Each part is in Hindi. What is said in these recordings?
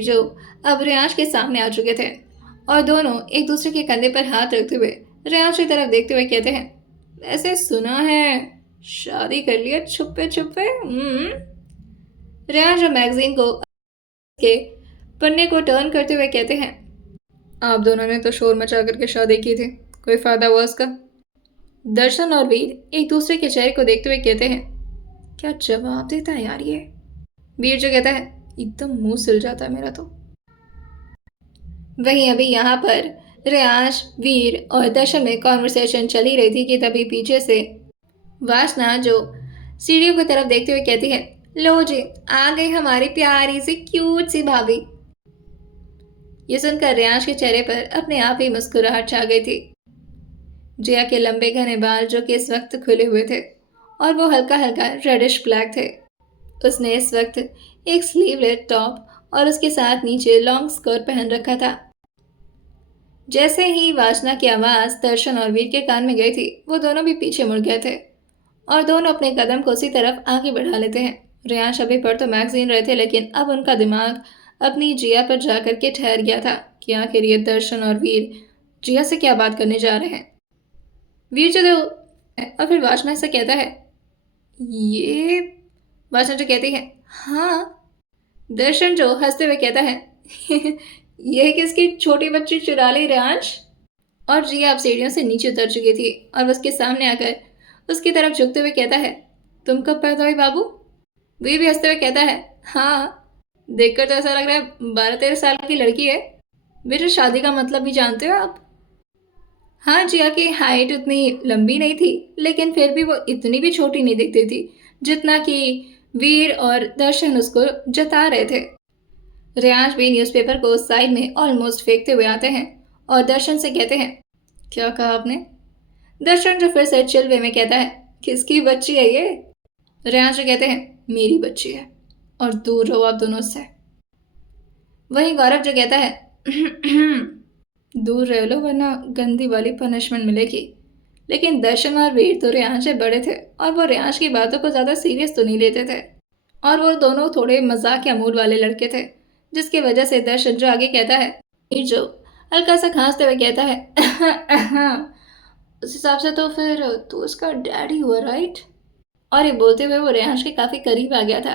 जो अब रियांश के सामने आ चुके थे और दोनों एक दूसरे के कंधे पर हाथ रखते हुए रियांश की तरफ देखते हुए कहते हैं, ऐसे सुना है शादी कर लिया छुपे छुपे। रियांश मैगजीन को के पन्ने को टर्न करते हुए कहते हैं, आप दोनों ने तो शोर मचा करके शादी की थी, कोई फायदा हुआ उसका? दर्शन और वीर एक दूसरे के चेहरे को देखते हुए कहते हैं, क्या जवाब देता है यार ये? वीर जो कहता है, एकदम मुंह सिल जाता है मेरा तो। वहीं अभी यहाँ पर रियांश, वीर और दर्शन में कॉन्वर्सेशन चल ही रही थी कि तभी पीछे से वासना जो सीढ़ियों की तरफ देखते हुए कहती है, लो जी आ गई हमारी प्यारी सी क्यूट सी भाभी। ये सुनकर रियांश के चेहरे पर अपने आप ही मुस्कुराहट छा गई थी। जिया के लंबे घने बाल जो कि इस वक्त खुले हुए थे और वो हल्का हल्का रेडिश ब्लैक थे। उसने इस वक्त एक स्लीवलेस टॉप और उसके साथ नीचे लॉन्ग स्कर्ट पहन रखा था। जैसे ही वासना की आवाज दर्शन और वीर के कान में गई थी, वो दोनों भी पीछे मुड़ गए थे और दोनों अपने कदम को उसी तरफ आगे बढ़ा लेते हैं। रियांश अभी पढ़ तो मैगजीन रहे थे, लेकिन अब उनका दिमाग अपनी जिया पर जाकर के ठहर गया था कि आखिर ये दर्शन और वीर जिया से क्या बात करने जा रहे हैं। वीर जो और फिर वासना से कहता है, ये वासना जो कहती है, हाँ। दर्शन जो हंसते हुए कहता है, यह किसकी छोटी बच्ची चुरा ली रियांश? और जिया अब सीढ़ियों से नीचे उतर चुकी थी और उसके सामने आकर उसकी तरफ झुकते हुए कहता है, तुम कब पैदा हुई बाबू? वीर भी हंसते हुए कहता है, हाँ देखकर तो ऐसा लग रहा है 12-13 साल की लड़की है। मेरे शादी का मतलब भी जानते हो आप? हाँ, जिया की हाइट उतनी लंबी नहीं थी, लेकिन फिर भी वो इतनी भी छोटी नहीं दिखती थी जितना कि वीर और दर्शन उसको जता रहे थे। रियांश भी न्यूज़पेपर को साइड में ऑलमोस्ट फेंकते हुए आते हैं और दर्शन से कहते हैं, क्या कहा आपने? दर्शन जो फिर से चिल वे में कहता है, किसकी बच्ची है ये? रियांश जो कहते हैं, मेरी बच्ची है और दूर रहो आप दोनों से। वहीं गौरव जो कहता है, दूर रह लो वरना गंदी वाली पनिशमेंट मिलेगी। लेकिन दर्शन और वीर तो रियांश से बड़े थे और वो रियांश की बातों को ज़्यादा सीरियस तो नहीं लेते थे और वो दोनों थोड़े मजाक या मूड वाले लड़के थे, जिसकी वजह से दर्शन जो आगे कहता है, वीर जो हल्का सा खांसते हुए कहता है, उस हिसाब से तो फिर तू उसका डैडी हुआ राइट? और ये बोलते हुए वो रियांश के काफ़ी करीब आ गया था।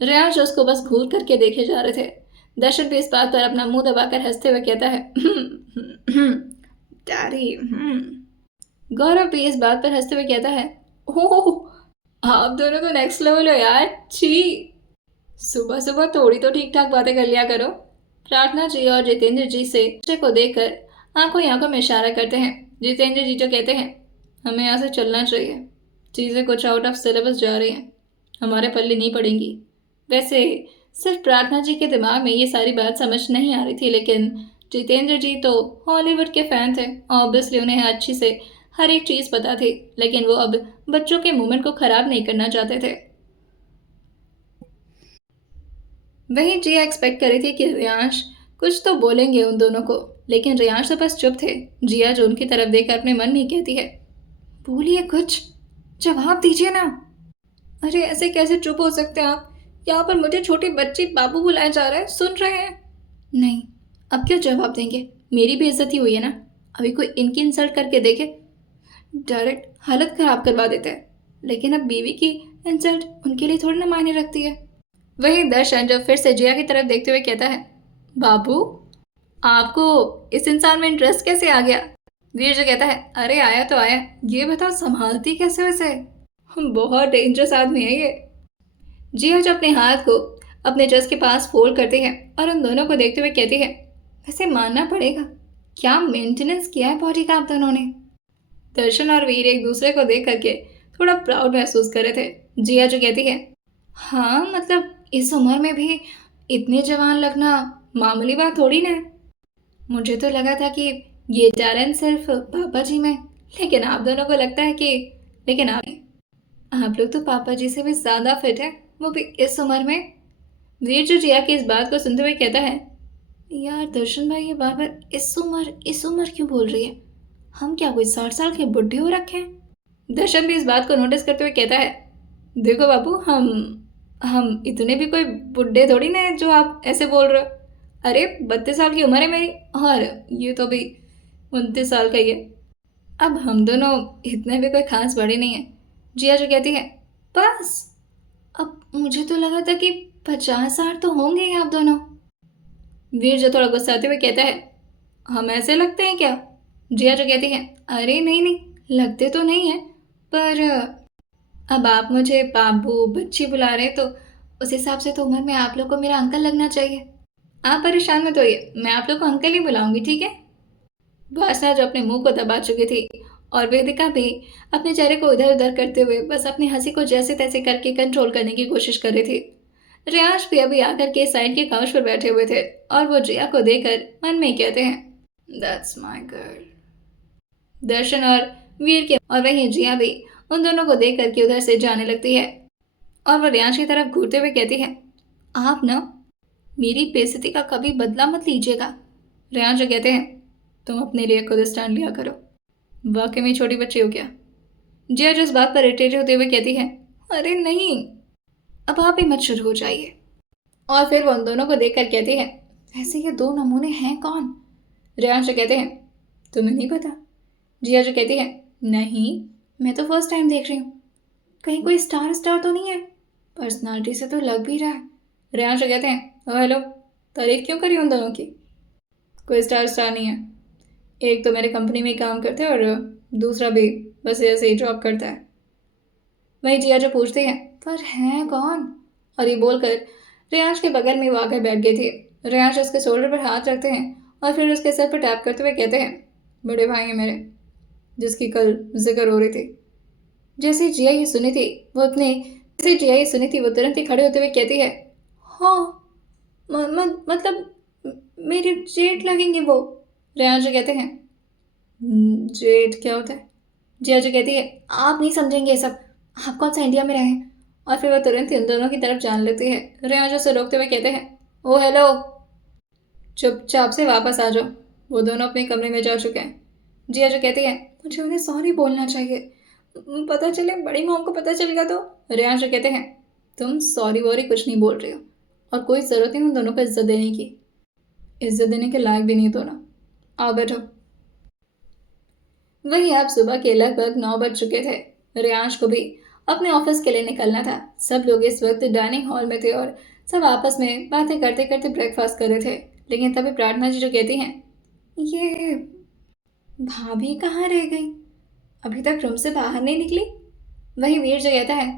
रियांश उसको बस घूर करके देखे जा रहे थे। दर्शन भी इस बात पर अपना मुंह दबाकर हंसते हुए कहता है, डैडी। गौरव भी इस बात पर हंसते हुए कहता है, ओह आप दोनों तो नेक्स्ट लेवल हो यार, छी। सुबह सुबह थोड़ी तो ठीक ठाक बातें कर लिया करो। प्रार्थना जी और जितेंद्र जी से बच्चे को देखकर आंखों ही आंखों में इशारा करते हैं। जितेंद्र जी जो कहते हैं, हमें यहाँ से चलना चाहिए, चीज़ें कुछ आउट ऑफ सिलेबस जा रही हैं, हमारे पल्ले नहीं पड़ेंगी। वैसे सिर्फ प्रार्थना जी के दिमाग में ये सारी बात समझ नहीं आ रही थी, लेकिन जितेंद्र जी तो हॉलीवुड के फ़ैन थे, ऑब्वियसली उन्हें अच्छी से हर एक चीज़ पता थी, लेकिन वो अब बच्चों के मूवमेंट को ख़राब नहीं करना चाहते थे। वहीं जिया एक्सपेक्ट कर रही थी कि रियांश कुछ तो बोलेंगे उन दोनों को, लेकिन रियांश तो बस चुप थे। जिया जो उनकी तरफ देखकर अपने मन में ही कहती है, बोलिए कुछ, जवाब दीजिए ना। अरे ऐसे कैसे चुप हो सकते हैं आप? यहाँ पर मुझे छोटी बच्ची बाबू बुलाया जा रहा है, सुन रहे हैं? नहीं, अब क्या जवाब देंगे? मेरी भी इज्जत ही हुई है ना, अभी कोई इनकी इंसल्ट करके देखे, डायरेक्ट हालत खराब करवा देते हैं। लेकिन अब बीवी की इंसल्ट उनके लिए थोड़ी ना मायने रखती है। वही दर्शन जो फिर से जिया की तरफ देखते हुए कहता है, बाबू आपको इस इंसान में इंटरेस्ट कैसे आ गया? वीर जो कहता है, अरे आया तो आया, ये बताओ संभालती कैसे वैसे? बहुत डेंजरस आदमी है ये। जिया जो अपने हाथ को अपने चेस्ट के पास फोल्ड करती है और उन दोनों को देखते हुए कहती है, वैसे मानना पड़ेगा, क्या मेंटेनेंस किया है बॉडी का आप दोनों ने। दर्शन और वीर एक दूसरे को देख करके थोड़ा प्राउड महसूस कर रहे थे। जिया जो कहती है, हाँ मतलब इस उम्र में भी इतने जवान लगना मामूली बात थोड़ी ना है। मुझे तो लगा था कि ये टैलेंट सिर्फ पापा जी में, लेकिन आप दोनों को लगता है कि, लेकिन आप लोग तो पापा जी से भी ज़्यादा फिट है, वो भी इस उम्र में। वीर जो जिया की इस बात को सुनते हुए कहता है, यार दर्शन भाई ये बार बार इस उम्र क्यों बोल रही है? हम क्या कोई 60 साल के बुढ़े हो रखे हैं? दर्शन भी इस बात को नोटिस करते हुए कहता है, देखो बाबू हम इतने भी कोई बुढ़े थोड़ी ना हैं जो आप ऐसे बोल रहे हो। अरे 32 साल की उम्र है मेरी, और ये तो अभी 29 साल का ही है। अब हम दोनों इतने भी कोई खास बड़े नहीं हैं। जिया जो कहती है, बस। अब मुझे तो लगा था कि 50 साल तो होंगे ही आप दोनों। वीर जो थोड़ा गुस्साते हुए कहता है, हम ऐसे लगते हैं क्या? जिया जो कहती है, अरे नहीं नहीं, लगते तो नहीं है, पर अब आप मुझे बाबू बच्ची बुला रहे हैं तो उस हिसाब से तो उम्र में आप लोग को मेरा अंकल लगना चाहिए। आप परेशान मत होइए, मैं आप लोग को अंकल ही बुलाऊंगी, ठीक है? वासना जो अपने मुंह को दबा चुकी थी और वेदिका भी अपने चेहरे को इधर उधर करते हुए बस अपनी हंसी को जैसे तैसे करके कंट्रोल करने की कोशिश कर रही थी। रियाज भी अभी आकर के साइड के काउच पर बैठे हुए थे और वो जिया को देखकर मन में ही कहते हैं, दैट्स माय गर्ल। दर्शन और वीर के और वहीं जिया भी उन दोनों को देख करके उधर से जाने लगती है और वो रियाज की तरफ घूरते हुए कहती है, आप ना मेरी बेइज्जती का कभी बदला मत लीजिएगा। रियाज जो कहते हैं, तुम अपने लिए खुद स्टैंड लिया करो, वाकई में छोटी बच्ची हो क्या? जिया जो इस बात पर इरिटेट होते हुए कहती है, अरे नहीं, अब आप ही मत शुरू हो जाइए। और फिर वो उन दोनों को देखकर कहती है, वैसे ये दो नमूने हैं कौन? रियाज जो कहते हैं, तुम्हें नहीं पता? जिया जो कहती है, नहीं, मैं तो फर्स्ट टाइम देख रही हूँ, कहीं कोई स्टार स्टार तो नहीं है? पर्सनालिटी से तो लग भी रहा है। रियाज जो कहते हैं, ओ हेलो, तारीफ क्यों करी उन दोनों की? कोई स्टार स्टार नहीं है, एक तो मेरे कंपनी में काम करते हैं और दूसरा भी बस ऐसे ही जॉब करता है। वहीं जिया जो पूछते हैं, पर हैं कौन? और ये बोलकर रियाज के बगल में वो आकर बैठ गई थी। रियाज उसके शोल्डर पर हाथ रखते हैं और फिर उसके सर पर टैप करते हुए कहते हैं, बड़े भाई हैं मेरे, जिसकी कल जिक्र हो रही थी। जैसे जिया ये सुनी थी जैसे जिया ये सुनी थी वो तुरंत ही खड़े होते हुए कहती है, हाँ, मतलब मेरे जेठ लगेंगे वो। रियाज जो कहते हैं, जेठ क्या होता है? जिया जो कहती है, आप नहीं समझेंगे ये सब, आप कौन सा इंडिया में रहे हैं? और फिर वो तुरंत ही उन दोनों की तरफ जाने लगती है। रियाज उसे रोकते हुए कहते हैं, ओ हेलो, चुपचाप से वापस आ जाओ, वो दोनों अपने कमरे में जा चुके हैं। जिया जो कहती है, मुझे उन्हें सॉरी बोलना चाहिए, पता चले बड़ी मॉम को पता चल गया तो। रियाज जो कहते हैं, तुम सॉरी वॉरी कुछ नहीं बोल रही हो और कोई ज़रूरत नहीं उन दोनों को इज्जत देने की, इज्जत देने के लायक भी नहीं दोनों, आओ बैठो। वहीं अब सुबह के लगभग 9 बज चुके थे। रियांश को भी अपने ऑफिस के लिए निकलना था। सब लोग इस वक्त डाइनिंग हॉल में थे और सब आपस में बातें करते करते ब्रेकफास्ट कर रहे थे। लेकिन तभी प्रार्थना जी जो कहती हैं, ये भाभी कहाँ रह गई, अभी तक रूम से बाहर नहीं निकली? वही वीर जो कहता है,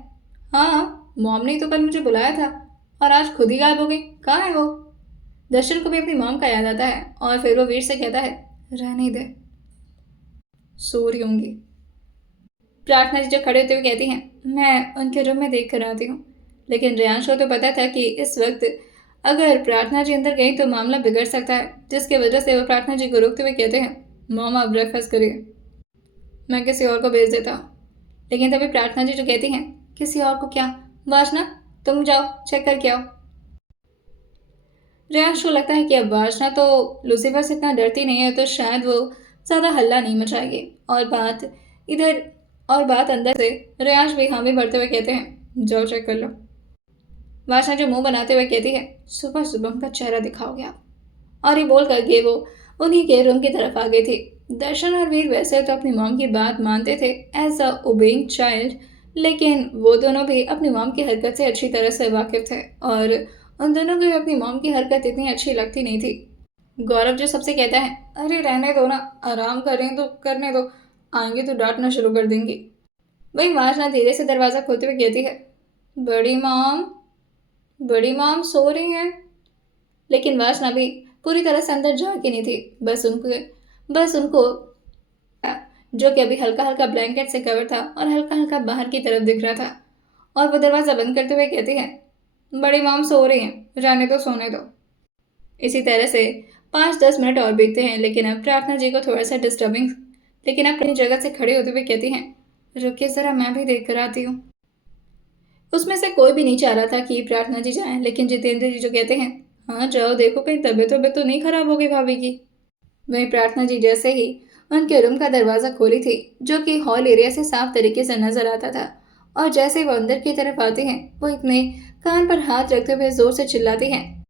हाँ, मॉम ने तो कल मुझे बुलाया था और आज खुद ही गायब हो गई, कहाँ है वो? दर्शन को भी अपनी मॉम का याद आता है और फिर वो वीर से कहता है, रहने दे, सो रही होंगी। प्रार्थना जी जो खड़े होते हुए कहती हैं, मैं उनके रूम में देख कर आती हूँ। लेकिन रियांश को तो पता था कि इस वक्त अगर प्रार्थना जी अंदर गई तो मामला बिगड़ सकता है, जिसकी वजह से वो प्रार्थना जी को रोकते हुए कहते हैं, मॉम आप ब्रेकफास्ट करिए, मैं किसी और को भेज देता हूँ। लेकिन तभी प्रार्थना जी जो कहती हैं, किसी और को क्या? वासना, तुम जाओ चेक करके आओ। रियांश को लगता है कि अब वासना तो लूसीफर से इतना डरती नहीं है तो शायद वो ज़्यादा हल्ला नहीं मचाएगी। इधर और बात अंदर से रियांश भी हामी भरते हुए कहते हैं, जाओ चेक कर लो। वासना जो मुंह बनाते हुए कहती है, सुबह सुबह उनका चेहरा दिखाओगे आप? और ये बोल करके वो उन्हीं के रूम की तरफ आ गई थी। दर्शन और वीर वैसे तो अपनी मॉम की बात मानते थे एज अ ओबेइंग चाइल्ड, लेकिन वो दोनों भी अपनी मॉम की हरकत से अच्छी तरह से वाकिफ थे और उन दोनों को भी अपनी मॉम की हरकत इतनी अच्छी लगती नहीं थी। गौरव जो सबसे कहता है, अरे रहने दो ना, आराम करें तो करने दो, आएंगे तो डांटना शुरू कर देंगी। वही वासना धीरे से दरवाज़ा खोलते हुए कहती है, बड़ी मॉम सो रही हैं। लेकिन वासना भी पूरी तरह से अंदर झांकी नहीं थी, बस उनको जो कि अभी हल्का हल्का ब्लैंकेट से कवर था और हल्का हल्का बाहर की तरफ दिख रहा था। और वो दरवाज़ा बंद करते हुए कहती है, बड़ी मॉम सो रही हैं, जाने दो, सोने दो। इसी तरह से 5-10 मिनट और बीतते हैं, लेकिन अब प्रार्थना जी को थोड़ा सा डिस्टर्बिंग, लेकिन अब अपनी जगह से खड़े होते हुए कहती हैं, रुकिए ज़रा, मैं भी देख कर आती हूँ। उसमें से कोई भी नहीं चाह रहा था कि प्रार्थना जी जाएं, लेकिन जितेंद्र जी जो कहते हैं, हाँ जाओ, देखो कहीं तबीयत तो नहीं खराब हो गई भाभी की। वहीं प्रार्थना जी जैसे ही उनके रूम का दरवाज़ा खोली थी, जो कि हॉल एरिया से साफ तरीके से नजर आता था, और जैसे वो अंदर की तरफ आते हैं वो इतने कान पर हाथ रखते हुए जोर से चिल्लाती हैं,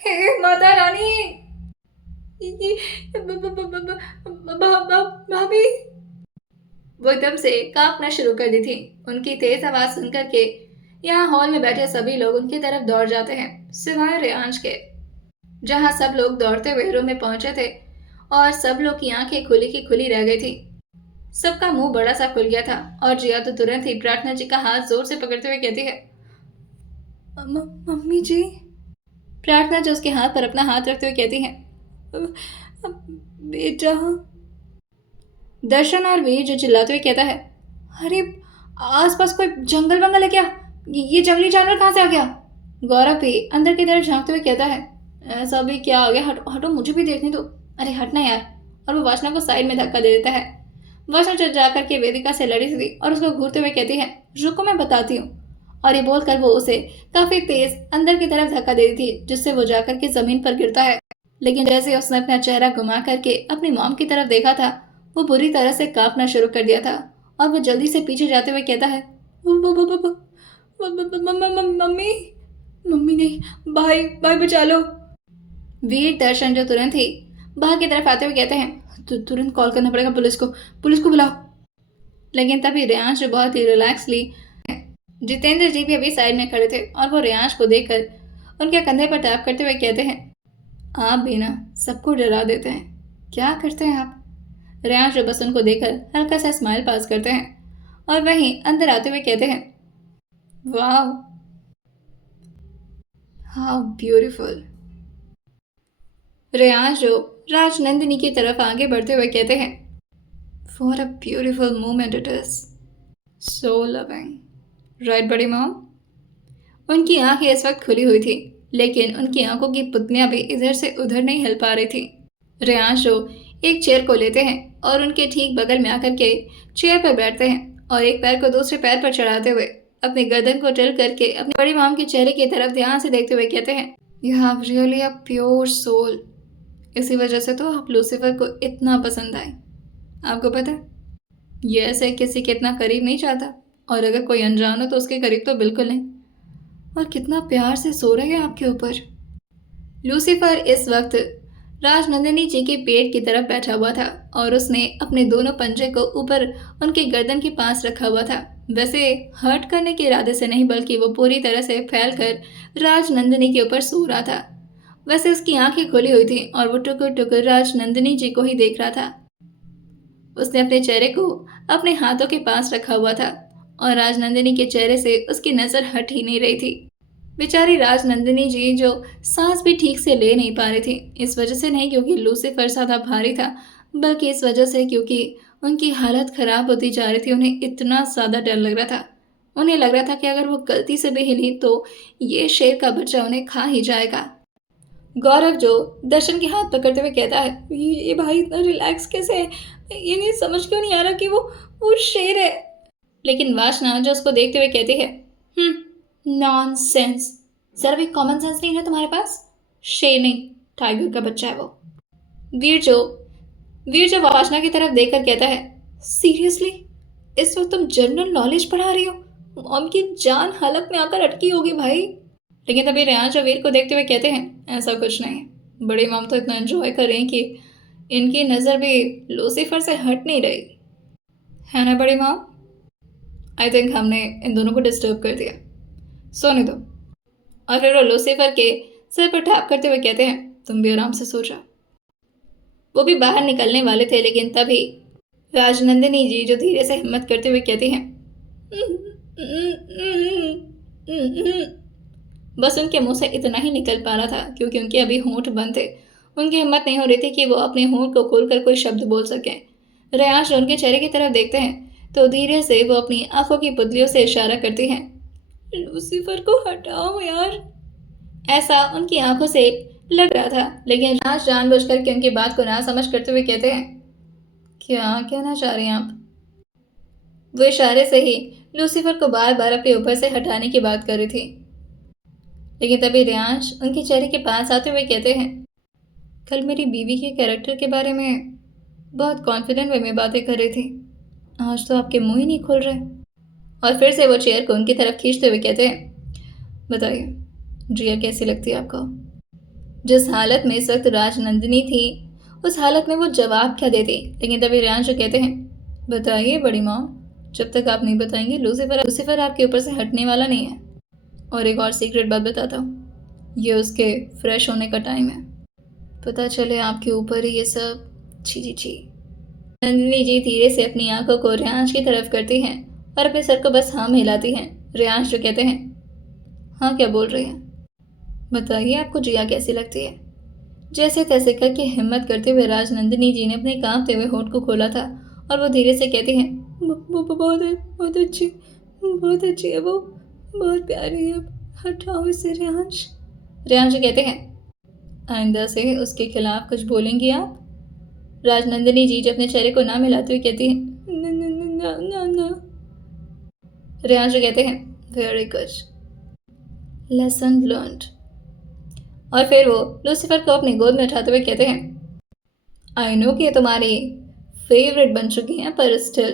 हे माता रानी, भाभी। वो एकदम से कांपना शुरू कर दी थी। उनकी तेज आवाज सुनकर के यहाँ हॉल में बैठे सभी लोग उनकी तरफ दौड़ जाते हैं, सिवाय रेयांश के। जहाँ सब लोग दौड़ते हुए रूम में पहुंचे थे और सब लोग की आंखें खुली की खुली रह गई थी। सबका मुंह बड़ा सा खुल गया था और जिया तो तुरंत ही प्रार्थना जी का हाथ जोर से पकड़ते हुए कहती है, मम्मी जी। प्रार्थना जो उसके हाथ पर अपना हाथ रखते हुए कहती है, बेटा। दर्शन और वीर जो चिल्लाते हुए कहता है, अरे आसपास कोई जंगल वंगल है क्या? ये जंगली जानवर कहाँ से आ गया? गौरव भी अंदर की तरफ झांकते हुए कहता है, ऐसा भी क्या आ गया? हटो हटो, मुझे भी देखने दो। अरे हटना यार। और वो वासना को साइड में धक्का दे देता है। वासना चढ़ जाकर के वेदिका से लड़ी थी और उसको घूरते हुए कहती है, रुको मैं बताती हूँ। और ये बोलकर वो उसे काफी तेज अंदर की तरफ धक्का दे दी थी, जिससे वो जाकर के जमीन पर गिरता है। लेकिन जैसे उसने अपना चेहरा घुमा करके अपनी मॉम की तरफ देखा था, वो बुरी तरह से कांपना शुरू कर दिया था और वो जल्दी से पीछे जाते हुए कहता है, मम्मी, मम्मी नहीं, भाई भाई बचा लो। वीर दर्शन जो तुरंत ही बाहर की तरफ आते हुए कहते हैं, तुरंत कॉल करना पड़ेगा पुलिस को बुलाओ। लेकिन तभी रेयांश जो बहुत ही रिलैक्सली, जितेंद्र जी भी अभी साइड में खड़े थे और वो रेयांश को देखकर उनके कंधे पर टैप करते हुए कहते हैं, आप भी ना सबको डरा देते हैं, क्या करते हैं आप? रेयांश जो बस उनको देखकर हल्का सा स्माइल पास करते हैं और वहीं अंदर आते हुए कहते हैं, वाह हाउ ब्यूटीफुल। रेयांश जो राजनंदिनी की तरफ आगे बढ़ते हुए कहते हैं, what a beautiful moment it is, so loving, right बड़ी मॉम? उनकी आंखें इस वक्त खुली हुई थी, लेकिन उनकी आंखों की पुतलियां भी इधर से उधर नहीं हिल पा रही थी। रेयांश जो एक चेयर को लेते हैं और उनके ठीक बगल में आकर के चेयर पर बैठते हैं और एक पैर को दूसरे पैर पर चढ़ाते हुए अपनी गर्दन को टिल्ट करके अपनी बड़ी मॉम के चेहरे की तरफ ध्यान से देखते हुए कहते हैं, you have really a pure soul. इसी वजह से तो आप लूसीफर को इतना पसंद आए। आपको पता है, ये ऐसे किसी के इतना करीब नहीं चाहता, और अगर कोई अनजान हो तो उसके करीब तो बिल्कुल नहीं। और कितना प्यार से सो रहे हैं आपके ऊपर। लूसीफर इस वक्त राजनंदिनी जी के पेट की तरफ बैठा हुआ था और उसने अपने दोनों पंजे को ऊपर उनके गर्दन के पास रखा हुआ था। वैसे हर्ट करने के इरादे से नहीं, बल्कि वो पूरी तरह से फैलकर राजनंदिनी के ऊपर सो रहा था। वैसे उसकी आंखें खुली हुई थी और वो टुकुर टुकुर राजनंदिनी जी को ही देख रहा था। उसने अपने चेहरे को अपने हाथों के पास रखा हुआ था और राजनंदिनी के चेहरे से उसकी नजर हट ही नहीं रही थी। बेचारी राजनंदिनी जी जो सांस भी ठीक से ले नहीं पा रही थी, इस वजह से नहीं क्योंकि लूसीफर ज्यादा भारी था, बल्कि इस वजह से क्योंकि उनकी हालत खराब होती जा रही थी। उन्हें इतना ज्यादा डर लग रहा था। उन्हें लग रहा था कि अगर वो गलती से भी हिली तो ये शेर का बच्चा उन्हें खा ही जाएगा। गौरव जो दर्शन के हाथ पकड़ते हुए कहता है, ये भाई इतना रिलैक्स कैसे है? ये नहीं समझ क्यों नहीं आ रहा कि वो शेर है। लेकिन वासना जो उसको देखते हुए कहती है, नॉनसेंस, जरा भी कॉमन सेंस नहीं है तुम्हारे पास? शेर नहीं, टाइगर का बच्चा है वो। वीर जो वासना की तरफ देखकर कहता है, सीरियसली इस वक्त तुम जनरल नॉलेज पढ़ा रही हो? मॉम की जान हलक में आकर अटकी होगी भाई। लेकिन तभी रेयांश और वीर को देखते हुए कहते हैं, ऐसा कुछ नहीं, बड़ी मॉम तो इतना एंजॉय कर रही हैं कि इनकी नज़र भी लूसीफर से हट नहीं रही है ना बड़ी मॉम? आई थिंक हमने इन दोनों को डिस्टर्ब कर दिया, सोने दो। और फिर वो लूसीफर के सिर पर टैप करते हुए कहते हैं, तुम भी आराम से सो जाओ। वो भी बाहर निकलने वाले थे, लेकिन तभी राजनंदिनी जी जो धीरे से हिम्मत करते हुए कहती हैं, बस उनके मुंह से इतना ही निकल पा रहा था क्योंकि उनके अभी होंठ बंद थे। उनकी हिम्मत नहीं हो रही थी कि वो अपने होंठ को खोलकर कोई शब्द बोल सकें। रेयांश उनके चेहरे की तरफ देखते हैं तो धीरे से वो अपनी आंखों की पुतलियों से इशारा करती हैं, लूसीफर को हटाओ यार। ऐसा उनकी आंखों से लग रहा था, लेकिन राज जानबूझकर के उनकी बात को ना समझ करते हुए कहते हैं, क्या कहना चाह रही हैं आप? वो इशारे से ही लूसीफर को बार बार अपने ऊपर से हटाने की बात कर रही थी। लेकिन तभी रेयांश उनके चेहरे के पास आते हुए कहते हैं, कल मेरी बीवी के कैरेक्टर के बारे में बहुत कॉन्फिडेंट वे में बातें कर रही थी, आज तो आपके मुंह ही नहीं खुल रहे। और फिर से वो चेयर को उनकी तरफ खींचते हुए कहते हैं, बताइए, जिया कैसी लगती है आपको? जिस हालत में इस वक्त राजनंदिनी थी, उस हालत में वो जवाब क्या देती? लेकिन तभी रेयांश जो कहते हैं, बताइए बड़ी माँ, जब तक आप नहीं बताएंगे लूसीफर आपके ऊपर से हटने वाला नहीं है। और एक और सीक्रेट बात बताता हूँ, ये उसके फ्रेश होने का टाइम है। पता चले आपके ऊपर ही ये सब। छी छी छी। नंदिनी जी धीरे से अपनी आंखों को रेयांश की तरफ करती हैं और अपने सर को बस हाँ में हिलाती हैं। रेयांश जो कहते हैं, हाँ क्या बोल रही हैं? बताइए आपको जिया कैसी लगती है? जैसे तैसे करके हिम्मत करते हुए राजनंदिनी जी ने अपने कांपते हुए होठ को खोला था और वो धीरे से कहती हैं, बहुत अच्छी, बहुत अच्छी है वो, बहुत प्यारी है। हटाओ इसे रेयांश। रेयांश कहते हैं, आइंदा से उसके खिलाफ कुछ बोलेंगी आप? राजनंदिनी जी जो अपने चेहरे को ना मिलाते हुए कहती हैं, ना। रेयांश कहते हैं, वेरी गुड, लेसन लर्न्ड। और फिर वो लूसीफर को अपनी गोद में उठाते हुए कहते हैं, आई नो कि ये तुम्हारी फेवरेट बन चुकी हैं, पर स्टिल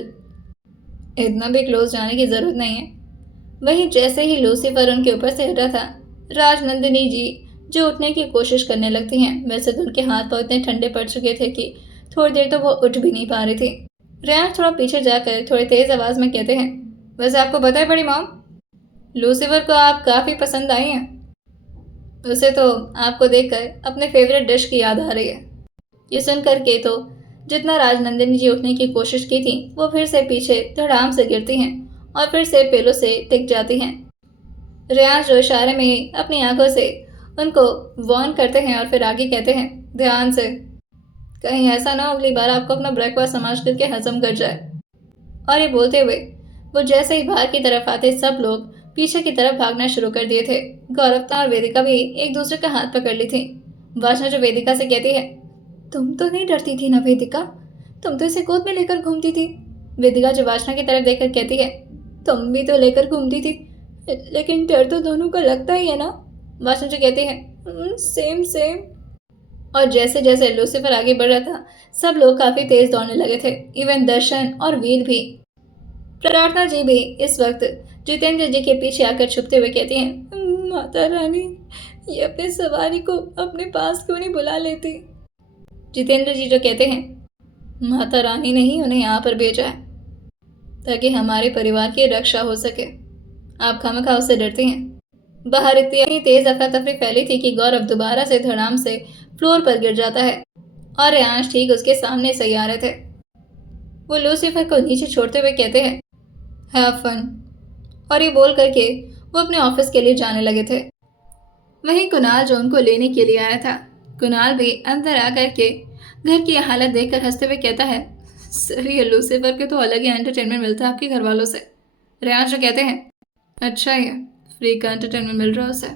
इतना भी क्लोज जाने की जरूरत नहीं है। वहीं जैसे ही लूसीफर उनके ऊपर से हटा था, राजनंदिनी जी जो उठने की कोशिश करने लगती हैं, वैसे तो उनके हाथ पांव इतने ठंडे पड़ चुके थे कि थोड़ी देर तो वो उठ भी नहीं पा रही थी। रेयांश थोड़ा पीछे जाकर थोड़ी तेज आवाज में कहते हैं, वैसे आपको पता है बड़ी मॉम, लूसीफर को आप काफी पसंद आई हैं। उसे तो आपको देखकर अपने फेवरेट डिश की याद आ रही है। ये सुनकर के तो जितना राजनंदिनी जी उठने की कोशिश की थी, वो फिर से पीछे धड़ाम से गिरती हैं और फिर से पेलों से टिक जाती हैं। रेयांश जो इशारे में अपनी आंखों से उनको वार्न करते हैं और फिर आगे कहते हैं, ध्यान से, कहीं ऐसा ना अगली बार आपको अपना ब्रेकफास्ट समझ करके हजम कर जाए। और ये बोलते हुए वो जैसे ही बाहर की तरफ आते, सब लोग पीछे की तरफ भागना शुरू कर दिए थे। गौरवता और वेदिका भी एक दूसरे का हाथ पकड़ ली थी। वासना जो वेदिका से कहती है, तुम तो नहीं डरती थी ना वेदिका, तुम तो इसे गोद में लेकर घूमती थी। वेदिका जो वासना की तरफ देखकर कहती है, तुम भी तो लेकर घूमती थी, लेकिन डर तो दोनों को लगता ही है ना। वासना जो कहती है, सेम सेम। और जैसे जैसे लूसीफर आगे बढ़ रहा था, सब लोग काफी तेज दौड़ने लगे थे, इवन दर्शन और वीर भी। प्रार्थना जी भी इस वक्त जितेंद्र जी के पीछे आकर छुपते हुए कहती हैं, माता रानी, ये अपने सवारी को अपने पास क्यों नहीं बुला लेती? जितेंद्र जी जो कहते हैं, माता रानी ने ही उन्हें यहाँ पर भेजा है ताकि हमारे परिवार की रक्षा हो सके। आप खामखा उससे डरते हैं। बाहर इतनी तेज अफरा तफरी फैली थी कि गौरव दोबारा से धड़ाम से फ्लोर पर गिर जाता है और रेयांश ठीक उसके सामने से ही आ रहे थे। वो लूसीफर को नीचे छोड़ते हुए कहते हैं, हैव फन। और ये बोल करके वो अपने ऑफिस के लिए जाने लगे थे। वहीं कुणाल जो उनको लेने के लिए आया था, कुणाल भी अंदर आकर के घर की हालत देखकर हंसते हुए कहता है, सर ये लूसीफर के तो अलग ही एंटरटेनमेंट मिलता है आपके घर वालों से। रेयांश जो कहते हैं, अच्छा ही है, फ्री का एंटरटेनमेंट मिल रहा है उसे,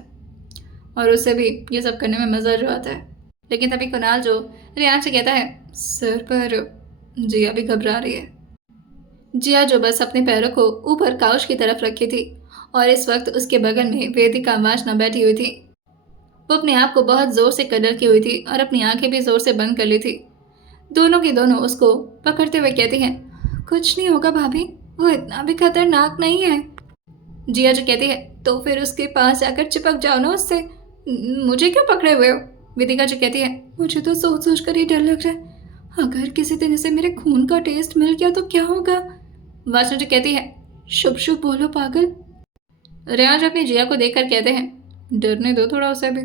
और उससे भी ये सब करने में मजा जो आता है। लेकिन तभी कुणाल जो रेयांश से कहता है, सर पर जिया भी घबरा रही है। जिया जो बस अपने पैरों को ऊपर काउच की तरफ रखी थी और इस वक्त उसके बगल में वेदिका वासना बैठी हुई थी। वो अपने आप को बहुत जोर से कदर की हुई थी और अपनी आंखें भी जोर से बंद कर ली थी। दोनों की दोनों उसको पकड़ते हुए कहती हैं, कुछ नहीं होगा भाभी, वो इतना भी खतरनाक नहीं है। जिया जो कहती है, तो फिर उसके पास जाकर चिपक जाओ ना उससे, मुझे क्यों पकड़े हुए हो? वेदिका जो कहती है, मुझे तो सोच सोच कर ही डर लग रहा है, अगर किसी दिन इसे मेरे खून का टेस्ट मिल गया तो क्या होगा? वासना जो कहती है, शुभ शुभ बोलो पागल। रेयांश अपनी जिया को देखकर कहते हैं, डरने दो थोड़ा उसे भी।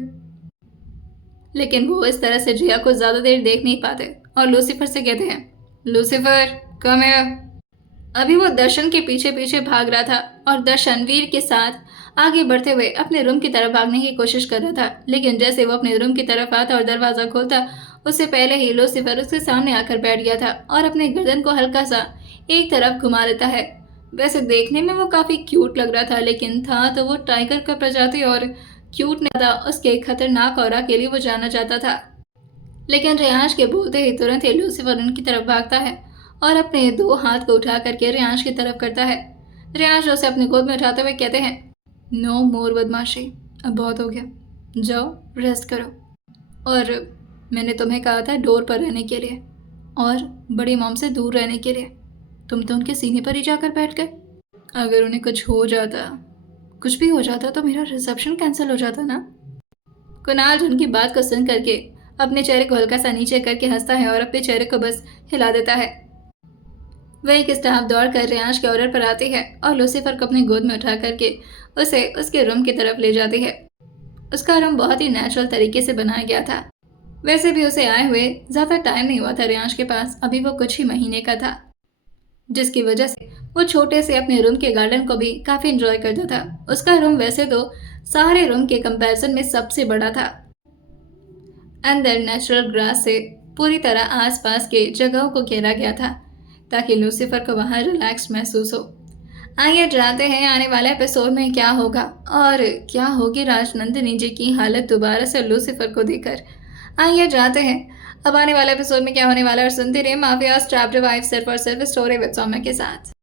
लेकिन वो इस तरह से जिया को ज्यादा देर देख नहीं पाते और लूसीफर से कहते हैं, लूसीफर कम हियर। अभी वो दर्शन के पीछे पीछे भाग रहा था और दर्शन वीर के साथ आगे बढ़ते हुए अपने रूम की तरफ भागने की कोशिश कर रहा था। लेकिन जैसे वो अपने रूम की तरफ आता और दरवाजा खोलता, उससे पहले ही लूसीफर उसके सामने आकर बैठ गया था और अपने गर्दन को हल्का सा एक तरफ घुमा लेता है। वैसे देखने में वो काफी क्यूट लग रहा था, लेकिन था तो वो टाइगर का प्रजाति और क्यूट नहीं था, उसके खतरनाक ऑरा के लिए वो जाना जाता था। लेकिन रेयांश के बोलते ही तुरंत ही लूसीफर उनकी तरफ भागता है और अपने दो हाथ को उठा करके रेयांश की तरफ करता है। रेयांश उसे अपने गोद में उठाते हुए कहते हैं, नो मोर बदमाशी, अब बहुत हो गया, जाओ रेस्ट करो। और मैंने तुम्हें कहा था डोर पर रहने के लिए और बड़ी मॉम से दूर रहने के लिए, तुम तो उनके सीने पर ही जाकर बैठ गए। अगर उन्हें कुछ हो जाता कुछ भी हो जाता तो मेरा रिसेप्शन कैंसिल हो जाता ना। कुणाल उनकी बात को सुन करके अपने चेहरे को हल्का सा नीचे करके हंसता है और अपने चेहरे को बस हिला देता है। वह एक स्टाफ दौड़ कर रियांश के ऑर्डर पर आती है और लूसीफर को अपनी गोद में उठा करके उसे उसके रूम की तरफ ले जाती है। उसका रूम बहुत ही नेचुरल तरीके से बनाया गया था। वैसे भी उसे आए हुए ज़्यादा टाइम नहीं हुआ था रियांश के पास, अभी वो कुछ ही महीने का था, जिसकी वजह से वो छोटे से अपने रूम के गार्डन को भी काफ़ी इंजॉय करता था। उसका रूम वैसे तो सारे रूम के कंपैरिजन में सबसे बड़ा था। अंदर नेचुरल ग्रास से पूरी तरह आसपास के जगहों को घेरा गया था ताकि लूसीफर को वहां रिलैक्स महसूस हो। आइए जानते हैं आने वाले एपिसोड में क्या होगा और क्या होगी राजनंदिनी जी की हालत दोबारा से लूसीफर को देखकर। आइए जानते हैं अब आने वाले एपिसोड में क्या होने वाला है और सुनते रहिए माफिया चैप्टर 5 सिर्फ और सिर्फ स्टोरी विद सौम्या के साथ।